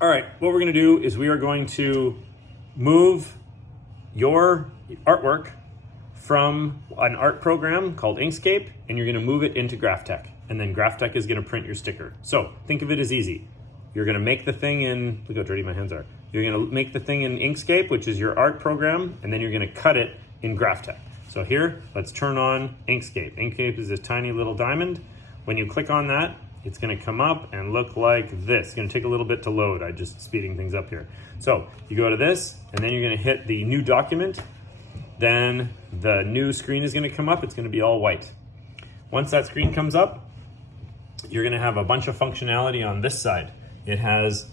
All right, what we're gonna do is we are going to move your artwork from an art program called Inkscape, and you're gonna move it into graphtec. And then graphtec is gonna print your sticker. So think of it as easy. You're gonna make the thing in, look how dirty my hands are. You're gonna make the thing in Inkscape, which is your art program, and then you're gonna cut it in graphtec. So here, let's turn on Inkscape. Inkscape is this tiny little diamond. When you click on that, it's gonna come up and look like this. It's gonna take a little bit to load. I'm just speeding things up here. So you go to this, and then you're gonna hit the new document. Then the new screen is gonna come up. It's gonna be all white. Once that screen comes up, you're gonna have a bunch of functionality on this side. It has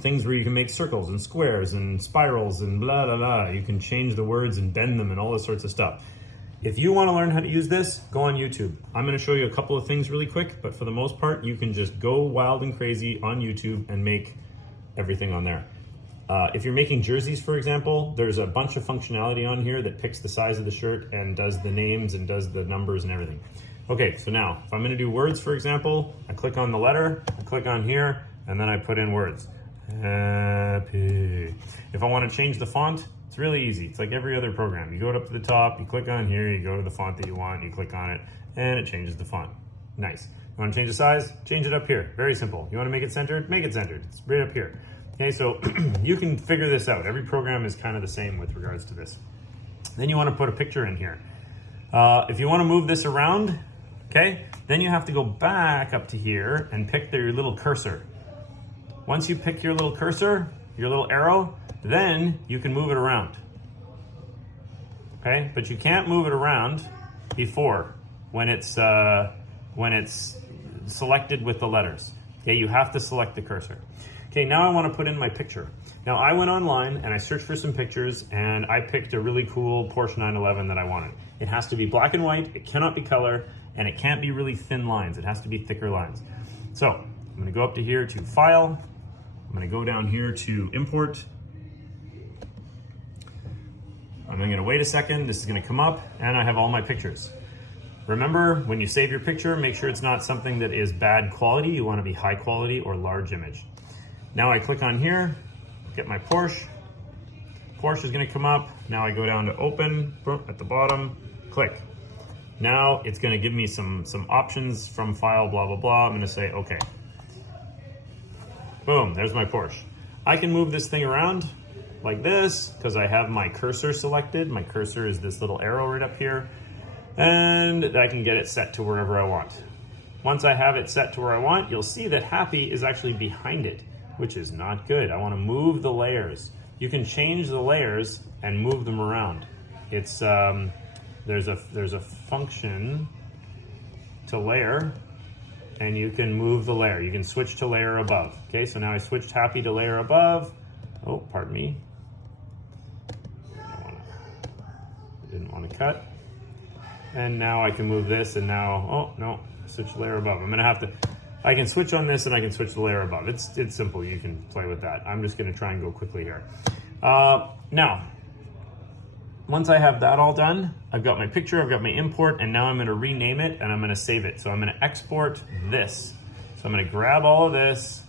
things where you can make circles and squares and spirals and blah, blah, blah. You can change the words and bend them and all this sorts of stuff. If you want to learn how to use this, go on YouTube. I'm going to show you a couple of things really quick, but for the most part, you can just go wild and crazy on YouTube and make everything on there. If you're making jerseys, for example, there's a bunch of functionality on here that picks the size of the shirt and does the names and does the numbers and everything. Okay, so now, if I'm going to do words, for example, I click on the letter, I click on here, and then I put in words. Happy. If I want to change the font, it's really easy. It's like every other program. You go up to the top, you click on here, you go to the font that you want, you click on it, and it changes the font. Nice. You want to change the size? Change it up here. Very simple. You want to make it centered? Make it centered. It's right up here. Okay, so you can figure this out. Every program is kind of the same with regards to this. Then you want to put a picture in here. If you want to move this around, okay, then you have to go back up to here and pick your little cursor. Once you pick your little cursor, your little arrow, then you can move it around. Okay, but you can't move it around before when it's selected with the letters. Okay, you have to select the cursor. Okay, now I want to put in my picture. Now I went online and I searched for some pictures and I picked a really cool Porsche 911 that I wanted. It has to be black and white, it cannot be color, and it can't be really thin lines. It has to be thicker lines. So I'm going to go up to here to File. I'm going to go down here to Import. I'm going to wait a second. This is going to come up and I have all my pictures. Remember, when you save your picture, make sure it's not something that is bad quality. You want to be high quality or large image. Now I click on here, get my Porsche. Porsche is going to come up. Now I go down to Open at the bottom, click. Now it's going to give me some options from File, blah, blah, blah. I'm going to say, okay. Boom, there's my Porsche. I can move this thing around like this because I have my cursor selected. My cursor is this little arrow right up here, and I can get it set to wherever I want. Once I have it set to where I want, you'll see that Happy is actually behind it, which is not good. I want to move the layers. You can change the layers and move them around. It's there's a function to layer, and you can move the layer. You can switch to layer above. Okay, so now I switched Happy to layer above. Oh, pardon me. I didn't want to cut. And now I can move this, and now, oh no, switch layer above. I'm gonna have to, I can switch on this and I can switch the layer above. It's simple, you can play with that. I'm just gonna try and go quickly here. Now, once I have that all done, I've got my picture, I've got my import, and now I'm gonna rename it and I'm gonna save it. So I'm gonna export this. So I'm gonna grab all of this.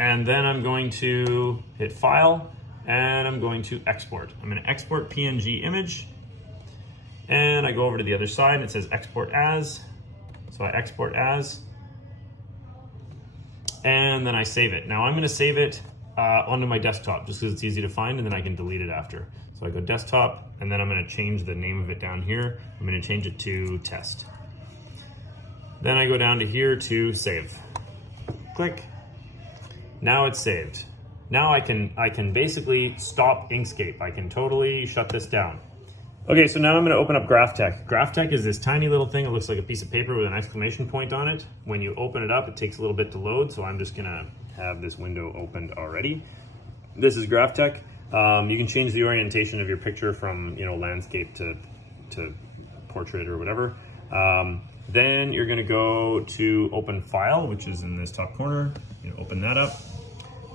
And then I'm going to hit File, and I'm going to export. I'm gonna export PNG image, and I go over to the other side, and it says Export As. So I export as, and then I save it. Now I'm gonna save it onto my desktop, just because it's easy to find, and then I can delete it after. So I go Desktop, and then I'm gonna change the name of it down here. I'm gonna change it to Test. Then I go down to here to Save. Click. Now it's saved. Now I can basically stop Inkscape. I can totally shut this down. Okay, so now I'm gonna open up graphtec. Graphtec is this tiny little thing. It looks like a piece of paper with an exclamation point on it. When you open it up, it takes a little bit to load, so I'm just gonna have this window opened already. This is graphtec. You can change the orientation of your picture from, you know, landscape to portrait or whatever. Then you're gonna go to Open File, which is in this top corner. You open that up.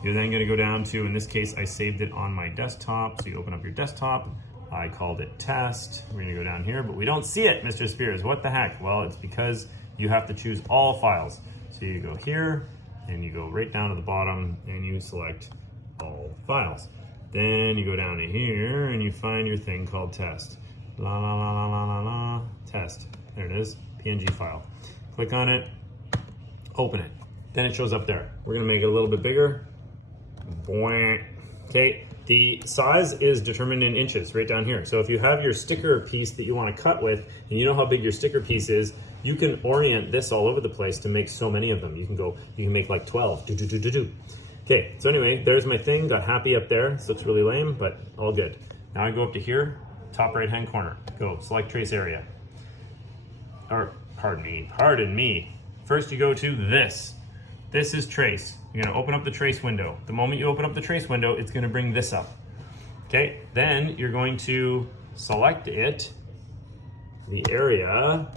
You're then gonna go down to, in this case, I saved it on my desktop. So you open up your desktop. I called it test. We're gonna go down here, but we don't see it, Mr. Spears. What the heck? Well, it's because you have to choose all files. So you go here, and you go right down to the bottom, and you select all files. Then you go down to here, and you find your thing called test. La la la la la la la, test. There it is, PNG file. Click on it, open it. Then it shows up there. We're gonna make it a little bit bigger. Okay, the size is determined in inches right down here. So if you have your sticker piece that you want to cut with, and you know how big your sticker piece is, you can orient this all over the place to make so many of them. You can make like 12. Okay, so anyway, there's my thing. Got happy up there. This looks really lame, but all good. Now I go up to here, top right hand corner. Go select trace area. Or pardon me. First you go to this. This is trace. You're gonna open up the trace window. The moment you open up the trace window, it's gonna bring this up. Okay, then you're going to select it, the area,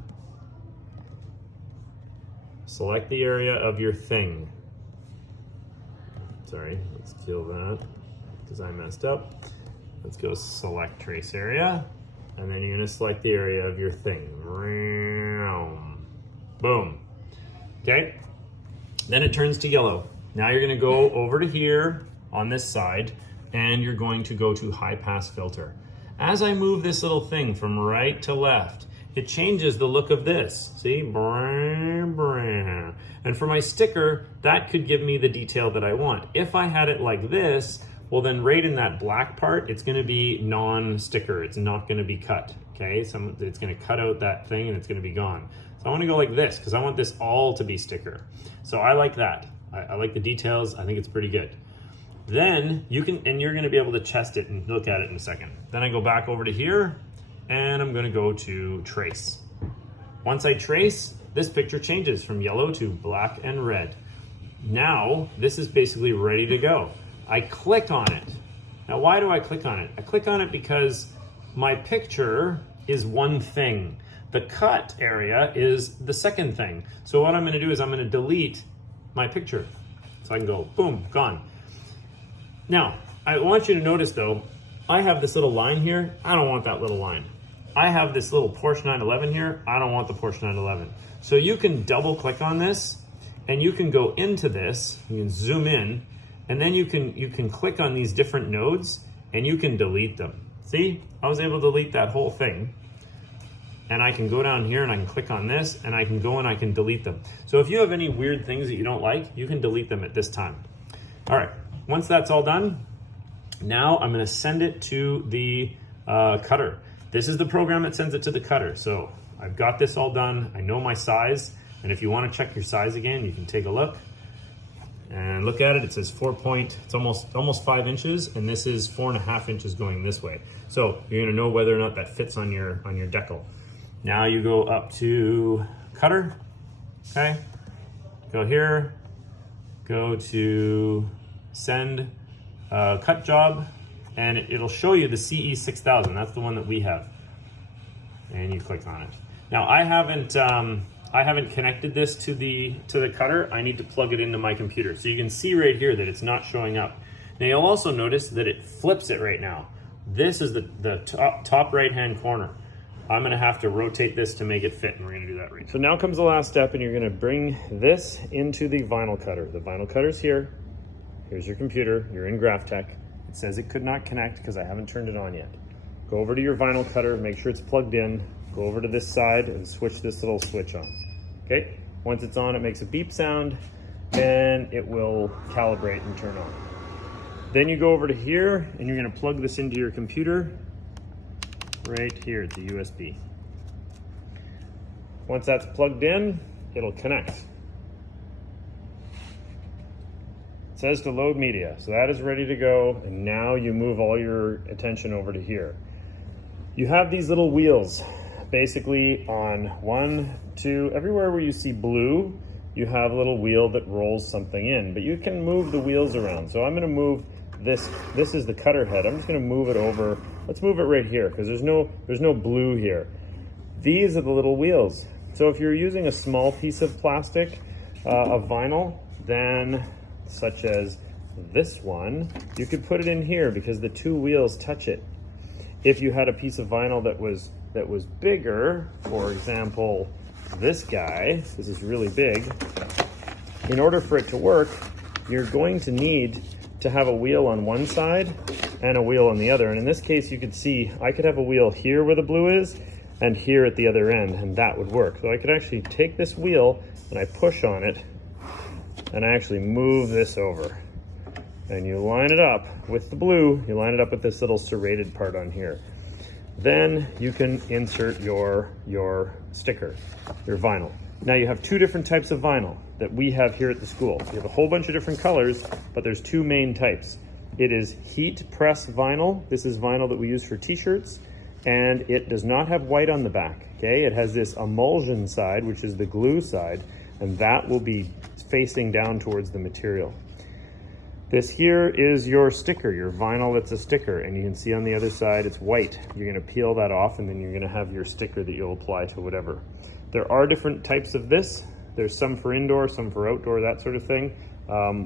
select the area of your thing. Sorry, let's kill that because I messed up. Let's go select trace area, and then you're gonna select the area of your thing. Boom. Okay, then it turns to yellow. Now you're gonna go over to here on this side, and you're going to go to high pass filter. As I move this little thing from right to left, it changes the look of this. See? And for my sticker, that could give me the detail that I want. If I had it like this, well then right in that black part, it's gonna be non-sticker. It's not gonna be cut, okay? So it's gonna cut out that thing and it's gonna be gone. So I wanna go like this because I want this all to be sticker. So I like that. I like the details. I think it's pretty good. Then you're gonna be able to test it and look at it in a second. Then I go back over to here and I'm gonna go to trace. Once I trace, this picture changes from yellow to black and red. Now, this is basically ready to go. I click on it. Now, why do I click on it? I click on it because my picture is one thing. The cut area is the second thing. So what I'm gonna do is I'm gonna delete my picture. So I can go, boom, gone. Now, I want you to notice though, I have this little line here. I don't want that little line. I have this little Porsche 911 here. I don't want the Porsche 911. So you can double click on this and you can go into this, you can zoom in, and then you can click on these different nodes and you can delete them. See, I was able to delete that whole thing. And I can go down here and I can click on this and I can go and I can delete them. So if you have any weird things that you don't like, you can delete them at this time. All right, once that's all done, now I'm gonna send it to the cutter. This is the program that sends it to the cutter. So I've got this all done. I know my size. And if you wanna check your size again, you can take a look and look at it. It says it's almost 5 inches, and this is 4.5 inches going this way. So you're gonna know whether or not that fits on your decal. Now you go up to cutter, okay? Go here, go to send cut job, and it'll show you the CE6000. That's the one that we have. And you click on it. Now I haven't connected this to the cutter. I need to plug it into my computer. So you can see right here that it's not showing up. Now you'll also notice that it flips it right now. This is the top right-hand corner. I'm gonna have to rotate this to make it fit, and we're gonna do that right now. So now comes the last step, and you're gonna bring this into the vinyl cutter. The vinyl cutter's here. Here's your computer, you're in graphtec. It says it could not connect because I haven't turned it on yet. Go over to your vinyl cutter, make sure it's plugged in, go over to this side and switch this little switch on, okay? Once it's on, it makes a beep sound, and it will calibrate and turn on. Then you go over to here, and you're gonna plug this into your computer, right here at the USB. Once that's plugged in, it'll connect. It says to load media, so that is ready to go, and now you move all your attention over to here. You have these little wheels, basically on 1, 2, everywhere where you see blue, you have a little wheel that rolls something in, but you can move the wheels around. So I'm gonna move this is the cutter head. I'm just gonna move it over. Let's move it right here because there's no blue here. These are the little wheels. So if you're using a small piece of plastic, of vinyl, then such as this one, you could put it in here because the 2 wheels touch it. If you had a piece of vinyl that was bigger, for example, this guy, this is really big, in order for it to work, you're going to need to have a wheel on one side and a wheel on the other. And in this case, you could see I could have a wheel here where the blue is and here at the other end, and that would work. So I could actually take this wheel and I push on it and I actually move this over. And you line it up with the blue, you line it up with this little serrated part on here. Then you can insert your sticker, your vinyl. Now you have two different types of vinyl that we have here at the school. We have a whole bunch of different colors, but there's two main types. It is heat press vinyl. This is vinyl that we use for t-shirts, and it does not have white on the back, okay? It has this emulsion side, which is the glue side, and that will be facing down towards the material. This here is your sticker, your vinyl that's a sticker, and you can see on the other side it's white. You're gonna peel that off and then you're gonna have your sticker that you'll apply to whatever. There are different types of this. There's some for indoor, some for outdoor, that sort of thing.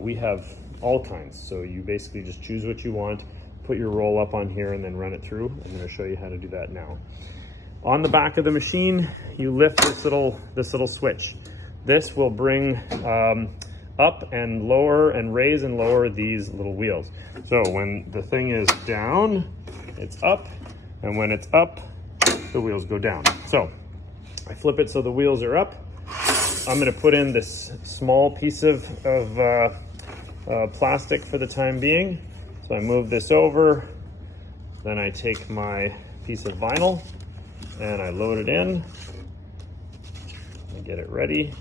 We have all kinds, so you basically just choose what you want, put your roll up on here and then run it through. I'm gonna show you how to do that now. On the back of the machine, you lift this little switch. This will bring up and lower and raise and lower these little wheels. So when the thing is down, it's up, and when it's up, the wheels go down. So I flip it so the wheels are up. I'm gonna put in this small piece of plastic for the time being. So I move this over, then I take my piece of vinyl and I load it in. I get it ready.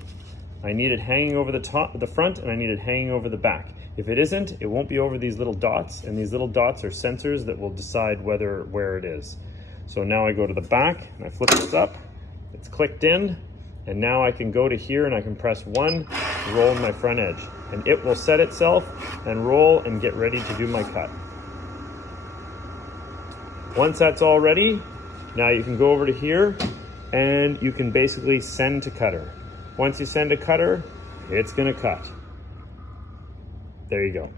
I need it hanging over the front, and I need it hanging over the back. If it isn't, it won't be over these little dots, and these little dots are sensors that will decide where it is. So now I go to the back and I flip this up, it's clicked in, and now I can go to here and I can press 1, roll my front edge, and it will set itself and roll and get ready to do my cut. Once that's all ready, now you can go over to here and you can basically send to cutter. Once you send a cutter, it's gonna cut. There you go.